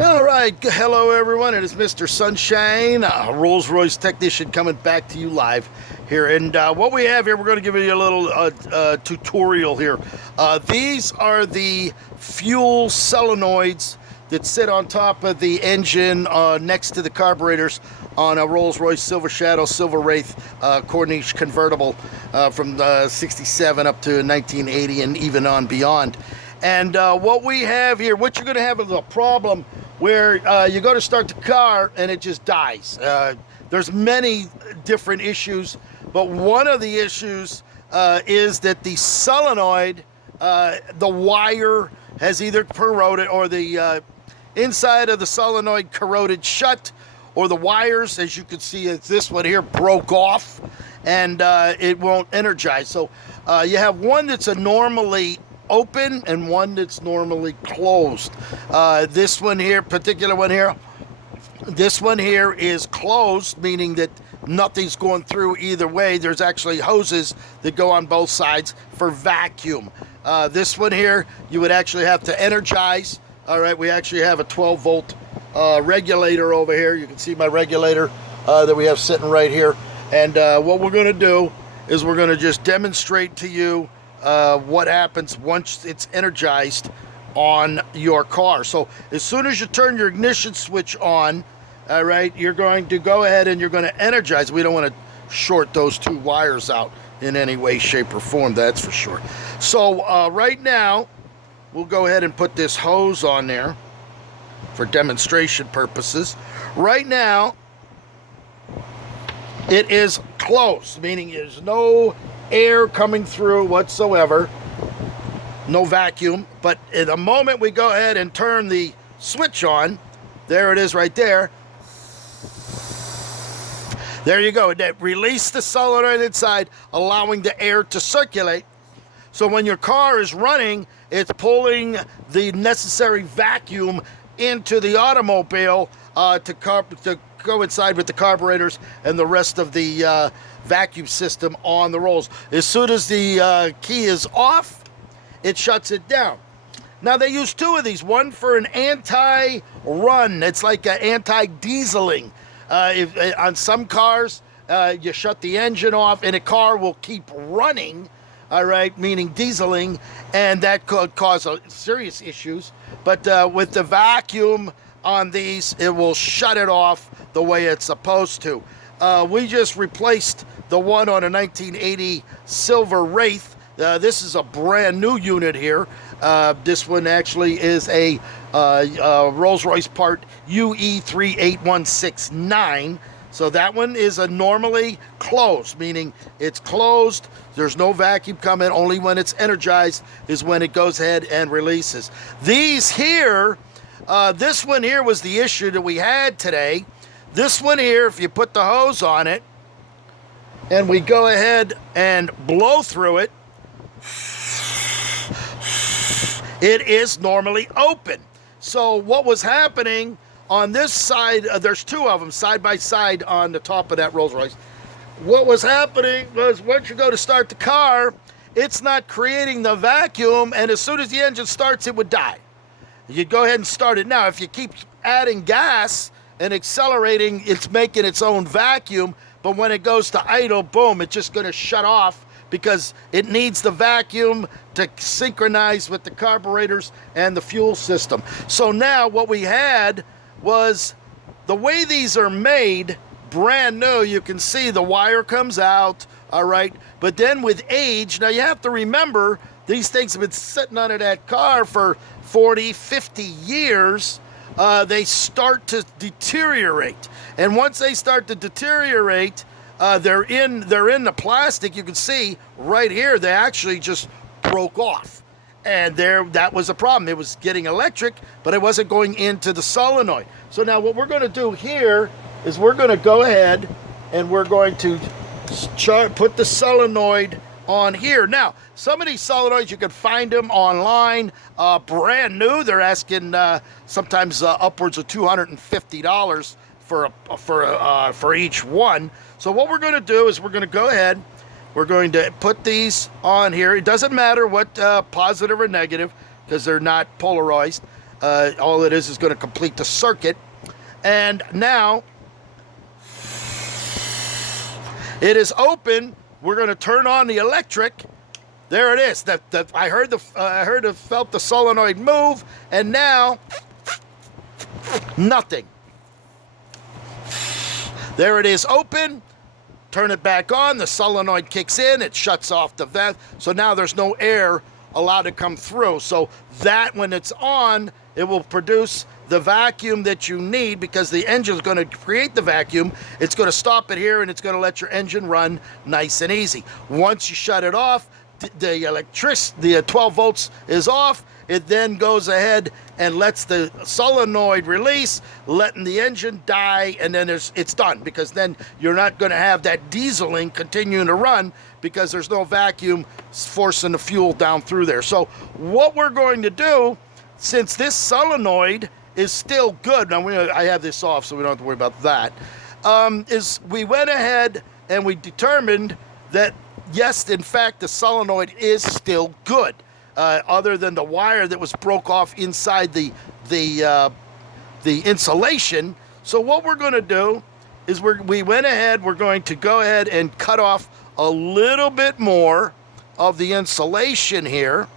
All right, hello everyone. It is Mr. Sunshine, Rolls-Royce technician, coming back to you live here. And what we have here, we're going to give you a little tutorial here. These are the fuel solenoids that sit on top of the engine next to the carburetors on a Rolls-Royce Silver Shadow, Silver Wraith Corniche convertible from 67 up to 1980 and even on beyond. And what we have here, what you're going to have is a problem where you go to start the car and it just dies. There's many different issues, but one of the issues is that the solenoid, the wire has either corroded, or the inside of the solenoid corroded shut, or the wires, as you can see, it's this one here, broke off, and it won't energize. So you have one that's a normally open and one that's normally closed. This one here, particular one here, this one here is closed, meaning that nothing's going through either way. There's actually hoses that go on both sides for vacuum. This one here, you would actually have to energize. All right, we actually have a 12 volt regulator over here. You can see my regulator that we have sitting right here. And what we're gonna do is we're gonna just demonstrate to you what happens once it's energized on your car. So as soon as you turn your ignition switch on, all right, you're going to go ahead and you're going to energize. We don't want to short those two wires out in any way, shape, or form, that's for sure. So right now, we'll go ahead and put this hose on there for demonstration purposes. Right now, it is closed, meaning there's no air coming through whatsoever, no vacuum. But in the moment we go ahead and turn the switch on, there it is right there. There you go. That release the solenoid inside, allowing the air to circulate. So when your car is running, it's pulling the necessary vacuum into the automobile to coincide with the carburetors and the rest of the vacuum system on the rolls. As soon as the key is off, it shuts it down. Now they use two of these, one for an anti-run. It's like an anti-dieseling. On some cars, you shut the engine off and a car will keep running, all right, meaning dieseling, and that could cause serious issues. But with the vacuum on these, it will shut it off the way it's supposed to. We just replaced the one on a 1980 Silver Wraith. This is a brand new unit here. This one actually is a Rolls-Royce part UE38169. So that one is a normally closed, meaning it's closed. There's no vacuum coming. Only when it's energized is when it goes ahead and releases. These here, this one here was the issue that we had today. This one here, if you put the hose on it and we go ahead and blow through it, it is normally open. So what was happening on this side, there's two of them side by side on the top of that Rolls Royce. What was happening was once you go to start the car, it's not creating the vacuum, and as soon as the engine starts, it would die. You'd go ahead and start it now. If you keep adding gas and accelerating, it's making its own vacuum, but when it goes to idle, boom, it's just gonna shut off because it needs the vacuum to synchronize with the carburetors and the fuel system. So now what we had was, the way these are made, brand new, you can see the wire comes out, all right, but then with age, now you have to remember, these things have been sitting under that car for 40, 50 years. They start to deteriorate, and once they start to deteriorate, they're in the plastic. You can see right here, they actually just broke off, and that was a problem. It was getting electric, but it wasn't going into the solenoid. So now what we're going to do here is we're going to go ahead and we're going to put the solenoid on here. Now, some of these solenoids, you can find them online, brand new. They're asking sometimes upwards of $250 for each one. So what we're going to do is we're going to go ahead, we're going to put these on here. It doesn't matter what positive or negative, because they're not polarized. All it is going to complete the circuit. And now it is open. We're going to turn on the electric. There it is. I felt the solenoid move, and now nothing. There it is, open. Turn it back on. The solenoid kicks in. It shuts off the vent. So now there's no air allowed to come through. So that, when it's on, it will produce the vacuum that you need, because the engine is going to create the vacuum. It's going to stop it here, and it's going to let your engine run nice and easy. Once you shut it off, the 12 volts is off. It then goes ahead and lets the solenoid release, letting the engine die, and then it's done, because then you're not going to have that dieseling continuing to run, because there's no vacuum forcing the fuel down through there. So what we're going to do, since this solenoid is still good, now I have this off so we don't have to worry about that, is we went ahead and we determined that, yes, in fact, the solenoid is still good. Other than the wire that was broke off inside the insulation. So what we're going to do is we went ahead, we're going to go ahead and cut off a little bit more of the insulation here,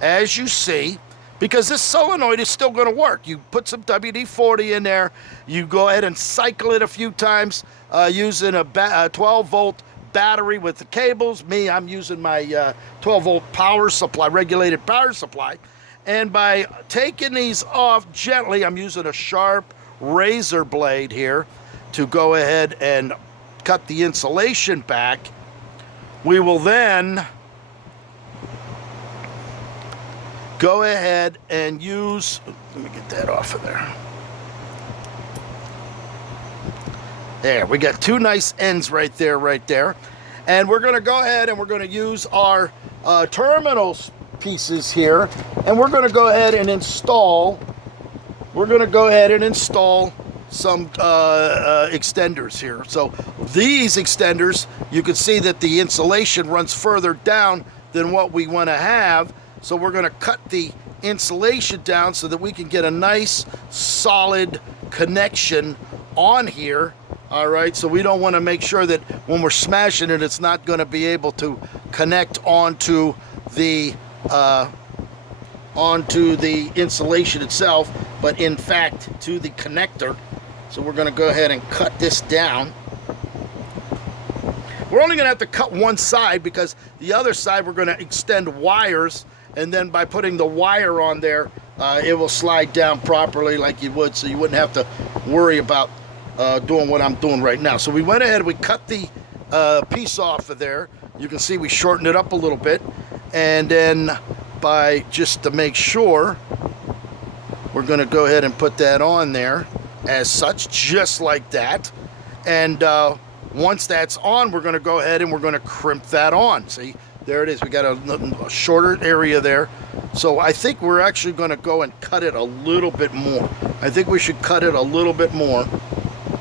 as you see, because this solenoid is still going to work. You put some WD-40 in there, you go ahead and cycle it a few times using a 12-volt battery with the cables. I'm using my 12-volt power supply, regulated power supply. And by taking these off gently, I'm using a sharp razor blade here to go ahead and cut the insulation back. We will then go ahead and use, let me get that off of there. There, we got two nice ends right there. And we're going to go ahead and we're going to use our terminals pieces here. And we're going to go ahead and install some extenders here. So these extenders, you can see that the insulation runs further down than what we want to have. So we're going to cut the insulation down so that we can get a nice solid connection on here. All right, so we don't want to make sure that when we're smashing it, it's not going to be able to connect onto the insulation itself, but in fact to the connector. So we're going to go ahead and cut this down. We're only going to have to cut one side, because the other side we're going to extend wires, and then by putting the wire on there, it will slide down properly like you would, so you wouldn't have to worry about doing what I'm doing right now. So we went ahead, we cut the piece off of there. You can see we shortened it up a little bit, and then just to make sure, we're going to go ahead and put that on there as such, just like that. And once that's on, we're going to go ahead and we're going to crimp that on. See, there it is. We got a shorter area there. So I think we're actually going to go and cut it a little bit more. I think we should cut it a little bit more.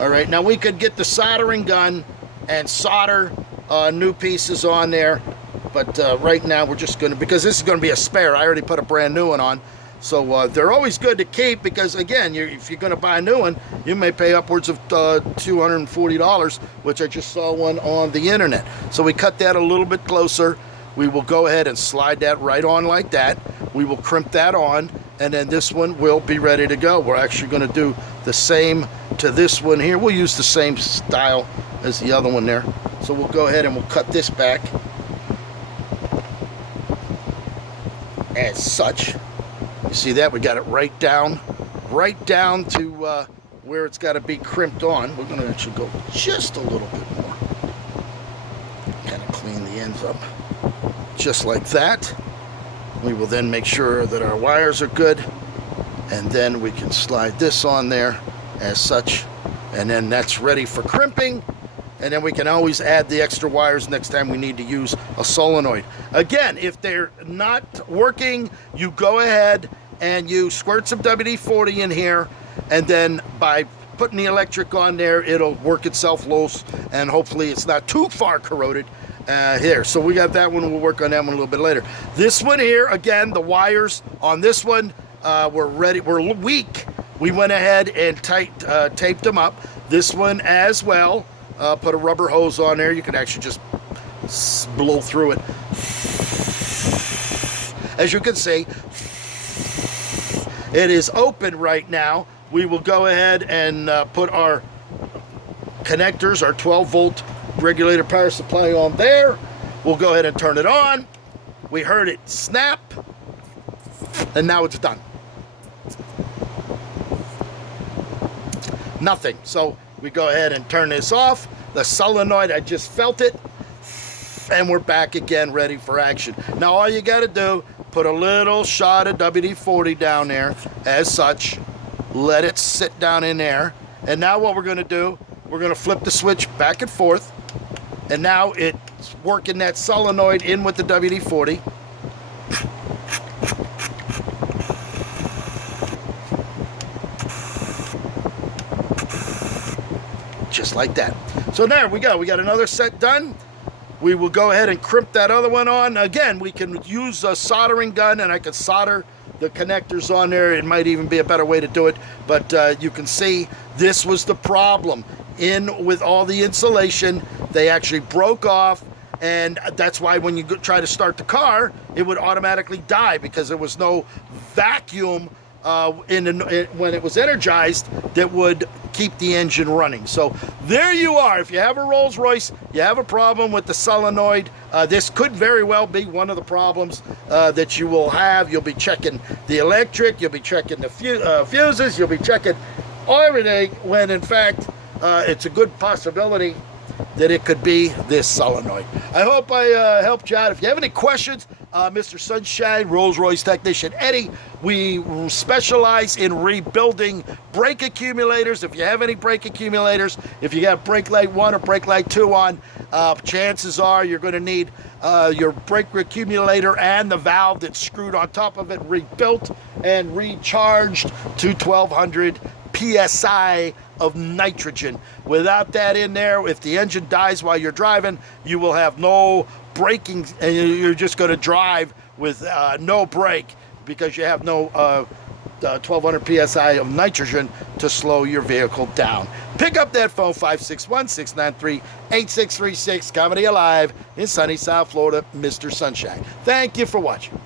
All right, now we could get the soldering gun and solder new pieces on there, but right now we're just going to, because this is going to be a spare. I already put a brand new one on, so they're always good to keep, because again, if you're going to buy a new one, you may pay upwards of $240, which I just saw one on the internet. So we cut that a little bit closer. We will go ahead and slide that right on like that. We will crimp that on, and then this one will be ready to go. We're actually going to do the same to this one here. We'll use the same style as the other one there. So we'll go ahead and we'll cut this back as such. You see that? We got it right down to where it's got to be crimped on. We're going to actually go just a little bit more. Kind of clean the ends up. Just like that. We will then make sure that our wires are good, and then we can slide this on there as such, and then that's ready for crimping. And then we can always add the extra wires next time we need to use a solenoid. Again, if they're not working, you go ahead and you squirt some WD-40 in here, and then by putting the electric on there, it'll work itself loose, and hopefully it's not too far corroded here. So we got that one. We'll work on that one a little bit later. This one here, again, the wires on this one, were ready, were weak, we went ahead and taped them up. This one as well. Put a rubber hose on there. You can actually just blow through it. As you can see, it is open right now. We will go ahead and put our connectors, our 12-volt regulator power supply on there. We'll go ahead and turn it on. We heard it snap, and now it's done. Nothing. So we go ahead and turn this off. The solenoid, I just felt it, and we're back again, ready for action. Now all you got to do, put a little shot of WD-40 down there as such. Let it sit down in there. And now what we're going to do, we're going to flip the switch back and forth. And now it's working that solenoid in with the WD-40. Just like that. So there we go. We got another set done. We will go ahead and crimp that other one on. Again, we can use a soldering gun, and I can solder the connectors on there. It might even be a better way to do it, but you can see this was the problem. In with all the insulation, they actually broke off, and that's why when you try to start the car, it would automatically die because there was no vacuum when it was energized that would keep the engine running. So there you are. If you have a Rolls-Royce, you have a problem with the solenoid, this could very well be one of the problems that you will have. You'll be checking the electric, you'll be checking the fuses, you'll be checking everything, when in fact it's a good possibility that it could be this solenoid. I hope I helped you out. If you have any questions, Mr. Sunshine, Rolls-Royce technician Eddie, we specialize in rebuilding brake accumulators. If you have any brake accumulators, if you have brake light 1 or brake light 2 on, chances are you're going to need your brake accumulator and the valve that's screwed on top of it rebuilt and recharged to 1200 PSI of nitrogen. Without that in there, if the engine dies while you're driving, you will have no braking, and you're just going to drive with no brake because you have no 1200 PSI of nitrogen to slow your vehicle down. Pick up that phone, 561-693-8636. Comedy Alive in sunny South Florida, Mr. Sunshine. Thank you for watching.